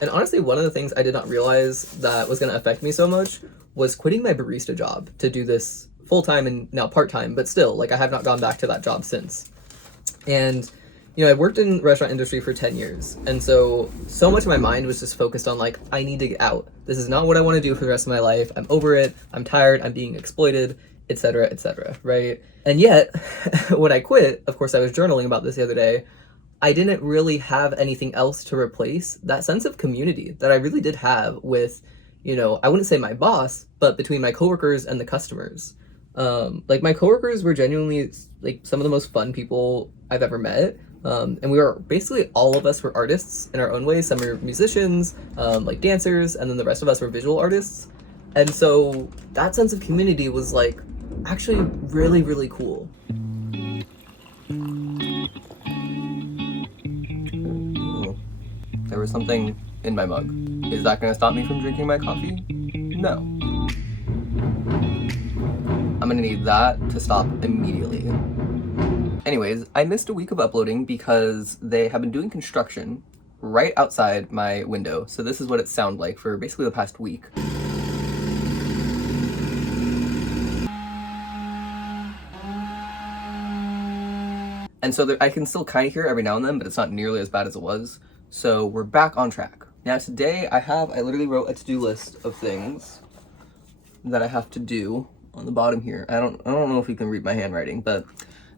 And honestly, one of the things I did not realize that was going to affect me so much was quitting my barista job to do this full-time and now part-time, but still, like, I have not gone back to that job since. And I worked in restaurant industry for 10 years. And so much of my mind was just focused on like, I need to get out. This is not what I want to do for the rest of my life. I'm over it. I'm tired. I'm being exploited, etc., right? And yet, when I quit, of course, I was journaling about this the other day. I didn't really have anything else to replace that sense of community that I really did have with, I wouldn't say my boss, but between my coworkers and the customers. Like, my coworkers were genuinely like some of the most fun people I've ever met. And we were basically, all of us were artists in our own ways. Some were musicians, like dancers, and then the rest of us were visual artists. And so that sense of community was like actually really, really cool. There was something in my mug. Is that going to stop me from drinking my coffee? No. I'm going to need that to stop immediately. Anyways, I missed a week of uploading because they have been doing construction right outside my window. So this is what it sounded like for basically the past week. And so I can still kind of hear it every now and then, but it's not nearly as bad as it was. So we're back on track. Now today I literally wrote a to-do list of things that I have to do on the bottom here. I don't know if you can read my handwriting, but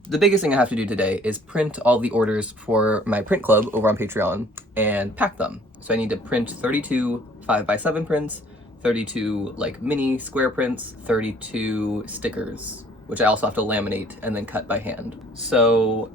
the biggest thing I have to do today is print all the orders for my print club over on Patreon and pack them. So I need to print 32 5x7 prints, 32 like mini square prints, 32 stickers, which I also have to laminate and then cut by hand. So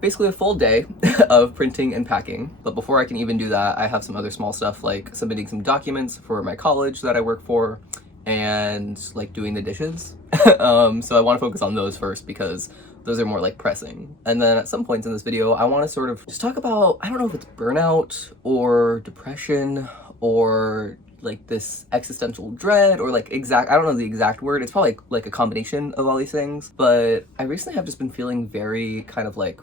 basically a full day of printing and packing. But before I can even do that, I have some other small stuff like submitting some documents for my college that I work for and like doing the dishes. So I want to focus on those first because those are more like pressing. And then at some points in this video, I want to sort of just talk about, I don't know if it's burnout or depression or like this existential dread or like I don't know the exact word. It's probably like a combination of all these things. But I recently have just been feeling very kind of like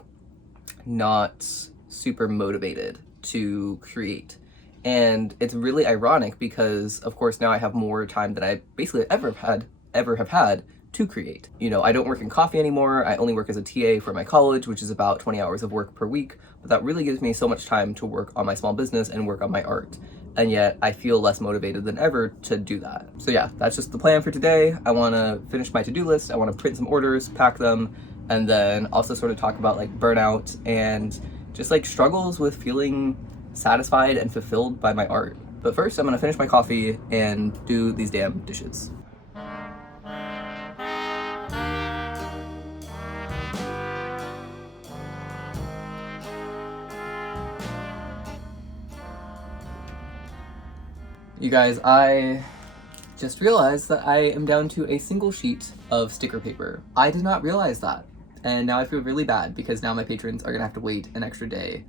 not super motivated to create. And it's really ironic because of course now I have more time than I basically ever have had to create. I don't work in coffee anymore. I only work as a TA for my college, which is about 20 hours of work per week. But that really gives me so much time to work on my small business and work on my art. And yet I feel less motivated than ever to do that. So yeah, that's just the plan for today. I want to finish my to-do list. I want to print some orders, pack them, and then also sort of talk about like burnout and just like struggles with feeling satisfied and fulfilled by my art. But first, I'm going to finish my coffee and do these damn dishes. You guys, I just realized that I am down to a single sheet of sticker paper. I did not realize that. And now I feel really bad because now my patrons are gonna have to wait an extra day.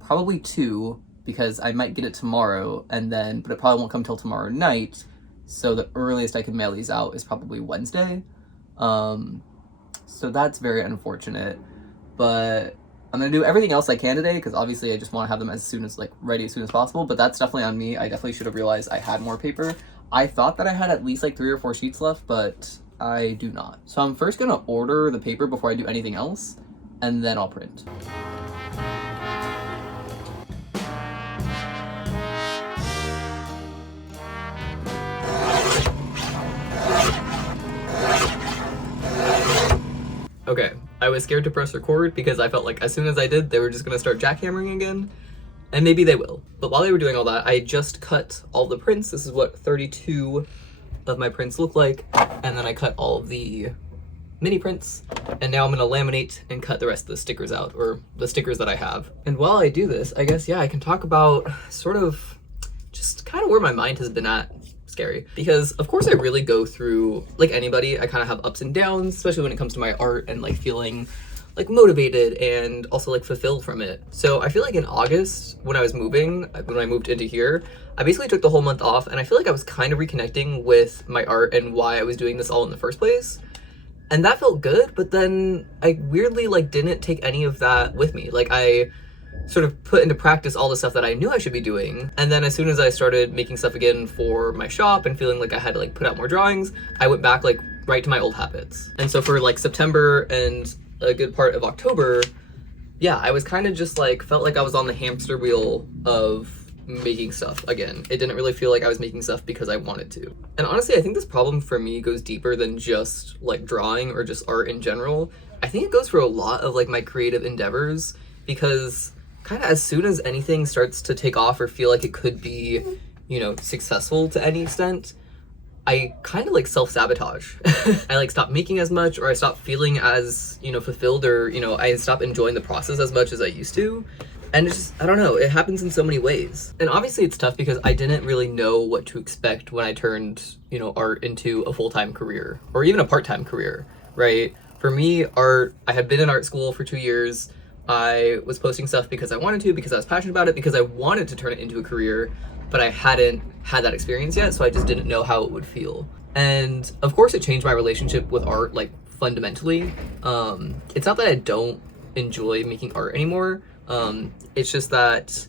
Probably 2, because I might get it tomorrow but it probably won't come till tomorrow night. So the earliest I can mail these out is probably Wednesday. So that's very unfortunate, but I'm gonna do everything else I can today because obviously I just want to have them ready as soon as possible. But that's definitely on me. I definitely should have realized I had more paper. I thought that I had at least like 3 or 4 sheets left, but I do not. So I'm first gonna order the paper before I do anything else, and then I'll print. Okay, I was scared to press record because I felt like as soon as I did, they were just gonna start jackhammering again. And maybe they will. But while they were doing all that, I just cut all the prints. This is what 32 of my prints look like. And then I cut all of the mini prints. And now I'm gonna laminate and cut the rest of the stickers out, or the stickers that I have. And while I do this, I guess, yeah, I can talk about sort of just kind of where my mind has been at. Scary, because of course I really go through, like anybody, I kind of have ups and downs, especially when it comes to my art and like feeling like motivated and also like fulfilled from it. So I feel like in August when I moved into here, I basically took the whole month off, and I feel like I was kind of reconnecting with my art and why I was doing this all in the first place. And that felt good, but then I weirdly like didn't take any of that with me. Like I sort of put into practice all the stuff that I knew I should be doing. And then as soon as I started making stuff again for my shop and feeling like I had to like put out more drawings, I went back like right to my old habits. And so for like September and a good part of October, yeah, I was kind of just like, felt like I was on the hamster wheel of making stuff again. It didn't really feel like I was making stuff because I wanted to. And honestly, I think this problem for me goes deeper than just like drawing or just art in general. I think it goes for a lot of like my creative endeavors, because kind of as soon as anything starts to take off or feel like it could be, you know, successful to any extent, I kind of like self-sabotage. I like stop making as much, or I stop feeling as, you know, fulfilled, or, you know, I stop enjoying the process as much as I used to. And it's just, I don't know, it happens in so many ways. And obviously it's tough because I didn't really know what to expect when I turned, you know, art into a full-time career or even a part-time career, right? For me, art, I had been in art school for 2 years. I was posting stuff because I wanted to, because I was passionate about it, because I wanted to turn it into a career, but I hadn't had that experience yet, so I just didn't know how it would feel. And of course it changed my relationship with art, like fundamentally. It's not that I don't enjoy making art anymore. It's just that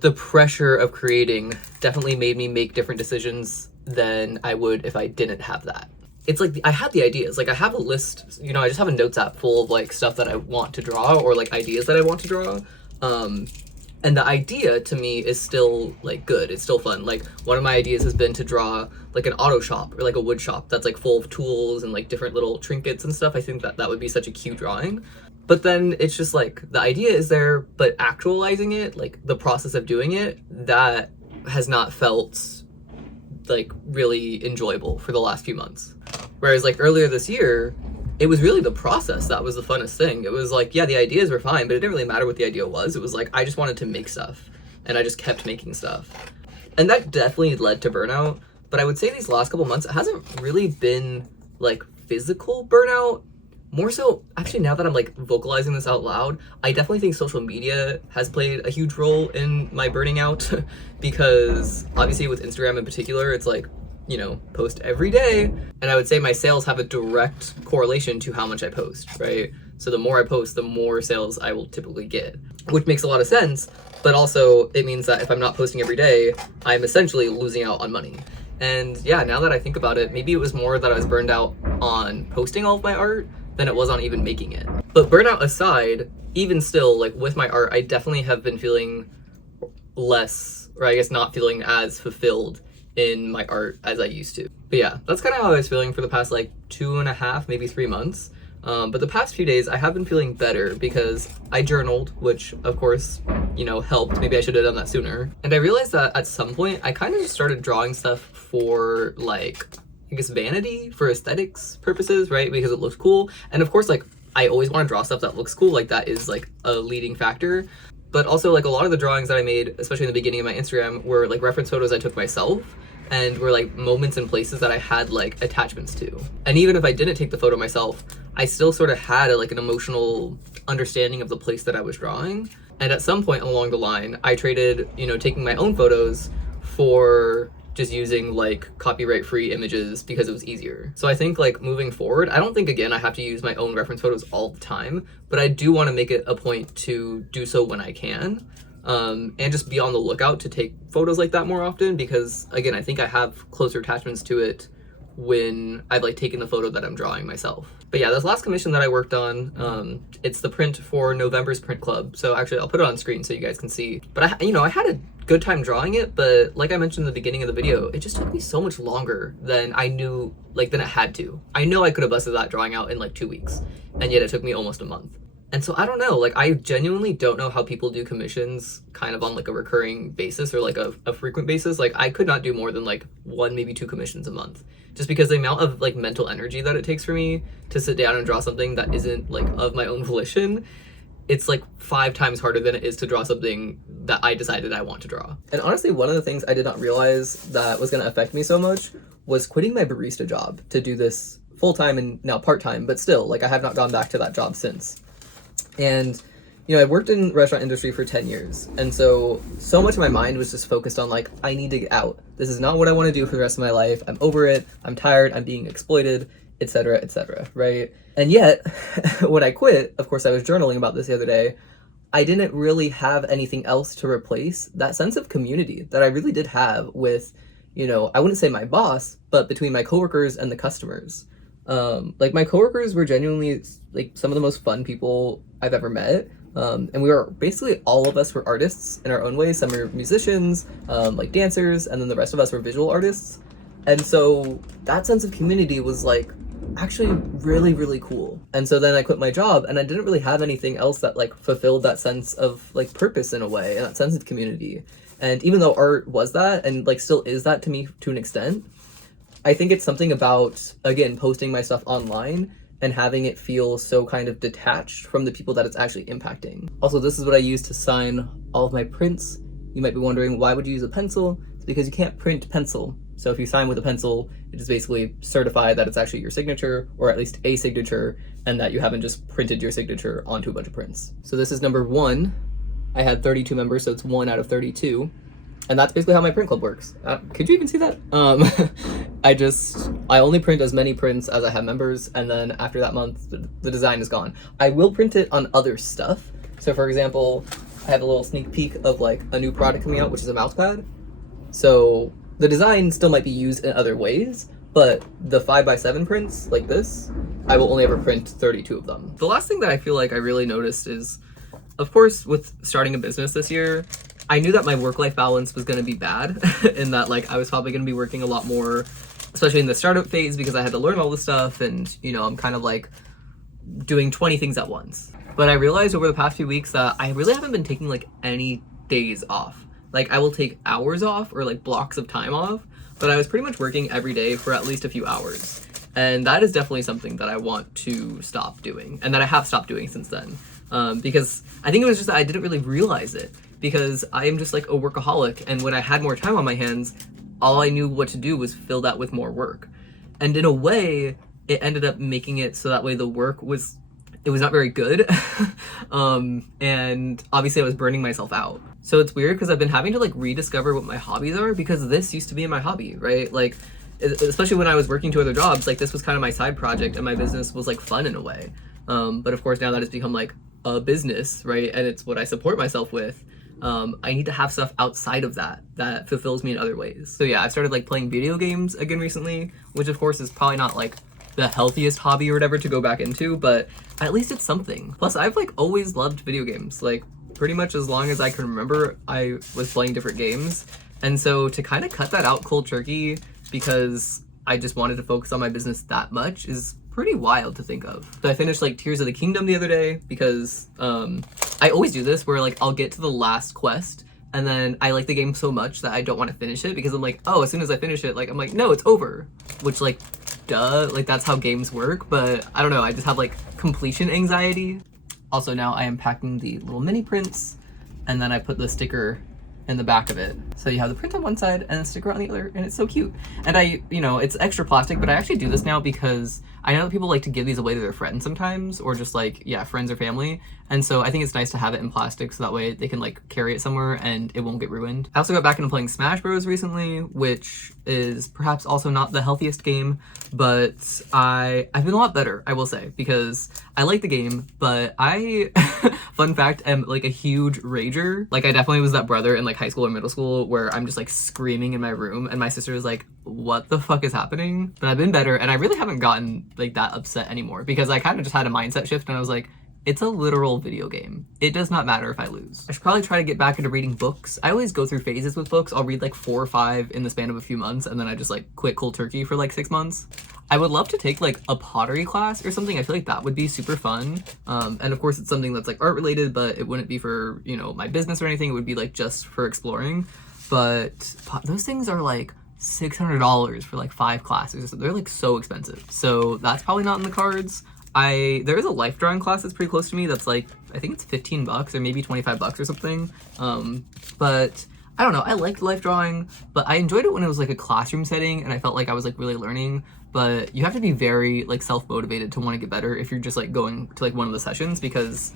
the pressure of creating definitely made me make different decisions than I would if I didn't have that. It's like, I had the ideas, like I have a list, you know, I just have a notes app full of like stuff that I want to draw, or like ideas that I want to draw. And the idea to me is still like good, it's still fun. Like one of my ideas has been to draw like an auto shop or like a wood shop that's like full of tools and like different little trinkets and stuff. I think that that would be such a cute drawing. But then it's just like, the idea is there, but actualizing it, like the process of doing it, that has not felt like really enjoyable for the last few months. Whereas like earlier this year, it was really the process that was the funnest thing. It was like, yeah, the ideas were fine, but it didn't really matter what the idea was. It was like, I just wanted to make stuff, and I just kept making stuff. And that definitely led to burnout. But I would say these last couple months, it hasn't really been like physical burnout. More so, actually, now that I'm like vocalizing this out loud, I definitely think social media has played a huge role in my burning out because obviously with Instagram in particular, it's like, you know, post every day. And I would say my sales have a direct correlation to how much I post, right? So the more I post, the more sales I will typically get, which makes a lot of sense. But also it means that if I'm not posting every day, I'm essentially losing out on money. And yeah, now that I think about it, maybe it was more that I was burned out on posting all of my art than it was on even making it. But burnout aside, even still, like with my art, I definitely have been feeling less, or I guess not feeling as fulfilled in my art as I used to. But yeah, that's kind of how I was feeling for the past like 2.5, maybe 3 months. But the past few days I have been feeling better because I journaled, which of course, you know, helped. Maybe I should have done that sooner. And I realized that at some point I kind of just started drawing stuff for like, I guess vanity, for aesthetics purposes, right? Because it looks cool. And of course, like I always want to draw stuff that looks cool. Like that is like a leading factor. But also like a lot of the drawings that I made, especially in the beginning of my Instagram, were like reference photos I took myself and were like moments and places that I had like attachments to. And even if I didn't take the photo myself, I still sort of had like an emotional understanding of the place that I was drawing. And at some point along the line, I traded, you know, taking my own photos for just using like copyright-free images because it was easier. So I think like moving forward, I don't think again I have to use my own reference photos all the time, but I do want to make it a point to do so when I can, and just be on the lookout to take photos like that more often, because again, I think I have closer attachments to it when I've like taken the photo that I'm drawing myself. But yeah, this last commission that I worked on, it's the print for November's print club. So actually I'll put it on screen so you guys can see. But I had a good time drawing it, but like I mentioned in the beginning of the video, it just took me so much longer than I knew, like than it had to. I know I could have busted that drawing out in like 2 weeks, and yet it took me almost a month. And so I don't know, like I genuinely don't know how people do commissions kind of on like a recurring basis or like a frequent basis. Like I could not do more than like 1, maybe 2 commissions a month, just because the amount of like mental energy that it takes for me to sit down and draw something that isn't like of my own volition. It's like 5 times harder than it is to draw something that I decided I want to draw. And honestly, one of the things I did not realize that was going to affect me so much was quitting my barista job to do this full-time and now part-time, but still, like I have not gone back to that job since. And, you know, I worked in restaurant industry for 10 years. And so much of my mind was just focused on like, I need to get out. This is not what I want to do for the rest of my life. I'm over it. I'm tired. I'm being exploited, etc., right? And yet, when I quit, of course, I was journaling about this the other day. I didn't really have anything else to replace that sense of community that I really did have with, I wouldn't say my boss, but between my coworkers and the customers. Like my coworkers were genuinely like some of the most fun people I've ever met. And we were basically, all of us were artists in our own ways. Some were musicians, like dancers, and then the rest of us were visual artists. And so that sense of community was like actually really, really cool. And so then I quit my job and I didn't really have anything else that like fulfilled that sense of like purpose in a way, and that sense of community. And even though art was that and like still is that to me to an extent, I think it's something about, again, posting my stuff online and having it feel so kind of detached from the people that it's actually impacting. Also, this is what I use to sign all of my prints. You might be wondering, why would you use a pencil? It's because you can't print pencil. So if you sign with a pencil, it just basically certify that it's actually your signature, or at least a signature, and that you haven't just printed your signature onto a bunch of prints. So this is number 1. I had 32 members, so it's 1 out of 32. And that's basically how my print club works. Could you even see that? I only print as many prints as I have members, and then after that month, the design is gone. I will print it on other stuff. So for example, I have a little sneak peek of like a new product coming out, which is a mouse pad. So the design still might be used in other ways, but the 5x7 prints like this, I will only ever print 32 of them. The last thing that I feel like I really noticed is, of course, with starting a business this year, I knew that my work-life balance was going to be bad and that like I was probably going to be working a lot more, especially in the startup phase, because I had to learn all this stuff and, I'm kind of like doing 20 things at once. But I realized over the past few weeks that I really haven't been taking like any days off. Like I will take hours off or like blocks of time off, but I was pretty much working every day for at least a few hours. And that is definitely something that I want to stop doing, and that I have stopped doing since then. Because I think it was just that I didn't really realize it, because I am just like a workaholic, and when I had more time on my hands, all I knew what to do was fill that with more work. And in a way, it ended up making it so that way the work was not very good. And obviously I was burning myself out. So it's weird because I've been having to like rediscover what my hobbies are, because this used to be my hobby, right? Like, especially when I was working 2 other jobs, like this was kind of my side project, and my business was like fun in a way. But of course now that it's become like a business, right? And it's what I support myself with. I need to have stuff outside of that fulfills me in other ways. So yeah, I started like playing video games again recently, which of course is probably not like the healthiest hobby or whatever to go back into, but at least it's something. Plus I've like always loved video games. Like pretty much as long as I can remember, I was playing different games. And so to kind of cut that out cold turkey because I just wanted to focus on my business that much is pretty wild to think of. So I finished like Tears of the Kingdom the other day because I always do this where like I'll get to the last quest and then I like the game so much that I don't want to finish it, because I'm like, oh, as soon as I finish it, like I'm like, no, it's over. Which like, duh, like that's how games work, but I don't know, I just have like completion anxiety. Also now I am packing the little mini prints, and then I put the sticker in the back of it. So you have the print on one side and the sticker on the other, and it's so cute. And it's extra plastic, but I actually do this now because I know that people like to give these away to their friends sometimes, or just like, yeah, friends or family. And so I think it's nice to have it in plastic so that way they can like carry it somewhere and it won't get ruined. I also got back into playing Smash Bros recently, which is perhaps also not the healthiest game, but I've been a lot better, I will say, because I like the game, but I, fun fact, am like a huge rager. Like I definitely was that brother in like high school or middle school where I'm just like screaming in my room and my sister is like, what the fuck is happening? But I've been better, and I really haven't gotten like that upset anymore, because I kind of just had a mindset shift and I was like, it's a literal video game. It does not matter if I lose. I should probably try to get back into reading books. I always go through phases with books. I'll read like 4 or 5 in the span of a few months, and then I just like quit cold turkey for like 6 months. I would love to take like a pottery class or something. I feel like that would be super fun. And of course it's something that's like art related, but it wouldn't be for, my business or anything. It would be like just for exploring. But those things are like $600 for like 5 classes. They're like so expensive. So that's probably not in the cards. There is a life drawing class that's pretty close to me that's like, I think it's $15 or maybe $25 or something. But I don't know, I liked life drawing, but I enjoyed it when it was like a classroom setting and I felt like I was like really learning. But you have to be very like self-motivated to want to get better if you're just like going to like one of the sessions, because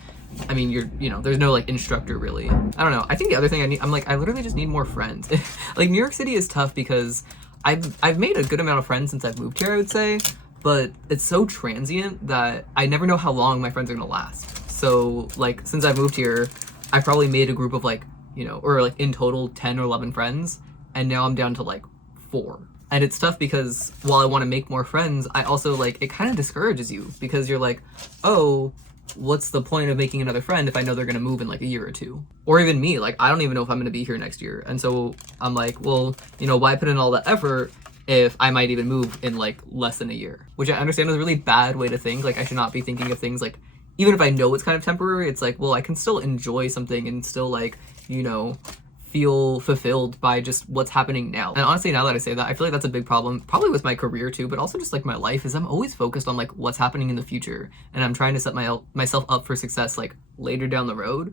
I mean, there's no like instructor really. I don't know. I think the other thing I literally just need more friends. Like New York City is tough because I've made a good amount of friends since I've moved here, I would say, but it's so transient that I never know how long my friends are gonna last. So like since I moved here, I probably made a group of like, you know, or like in total 10 or 11 friends, and now I'm down to like 4. And it's tough because while I want to make more friends, I also like, it kind of discourages you because you're like, oh, what's the point of making another friend if I know they're going to move in like a year or 2? Or even me, like I don't even know if I'm going to be here next year. And so I'm like, well, you know, why put in all that effort if I might even move in like less than a year? Which I understand is a really bad way to think. Like I should not be thinking of things like, even if I know it's kind of temporary, it's like, well, I can still enjoy something and still like, you know, feel fulfilled by just what's happening now. And honestly, now that I say that, I feel like that's a big problem, probably with my career too, but also just like my life, is I'm always focused on like what's happening in the future, and I'm trying to set myself up for success like later down the road.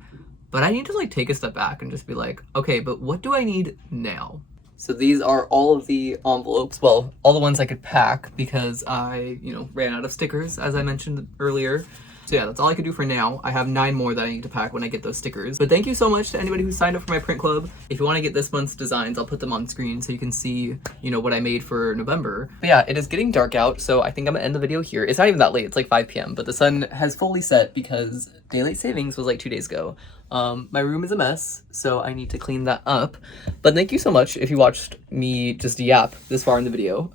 But I need to like take a step back and just be like, okay, but what do I need now? So these are all of the envelopes, well, all the ones I could pack because I, you know, ran out of stickers, as I mentioned earlier. So yeah, that's all I can do for now. I have 9 more that I need to pack when I get those stickers. But thank you so much to anybody who signed up for my print club. If you want to get this month's designs, I'll put them on screen so you can see, you know, what I made for November. But yeah, it is getting dark out, so I think I'm gonna end the video here. It's not even that late, it's like 5 p.m., but the sun has fully set because daylight savings was like 2 days ago. My room is a mess, so I need to clean that up. But thank you so much if you watched me just yap this far in the video.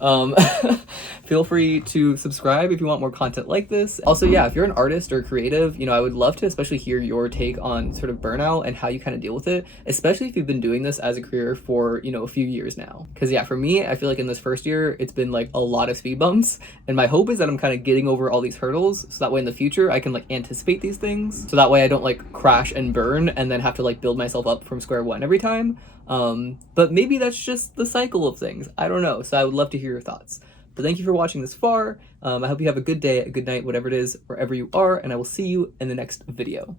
Feel free to subscribe if you want more content like this. Also, yeah, if you're an artist or creative, you know, I would love to especially hear your take on sort of burnout and how you kind of deal with it, especially if you've been doing this as a career for, you know, a few years now. Because yeah, for me, I feel like in this first year, it's been like a lot of speed bumps, and my hope is that I'm kind of getting over all these hurdles so that way in the future I can like anticipate these things, so that way I don't like crash and burn and then have to like build myself up from square one every time. But maybe that's just the cycle of things. I don't know. So I would love to hear your thoughts. But thank you for watching this far. I hope you have a good day, a good night, whatever it is, wherever you are, and I will see you in the next video.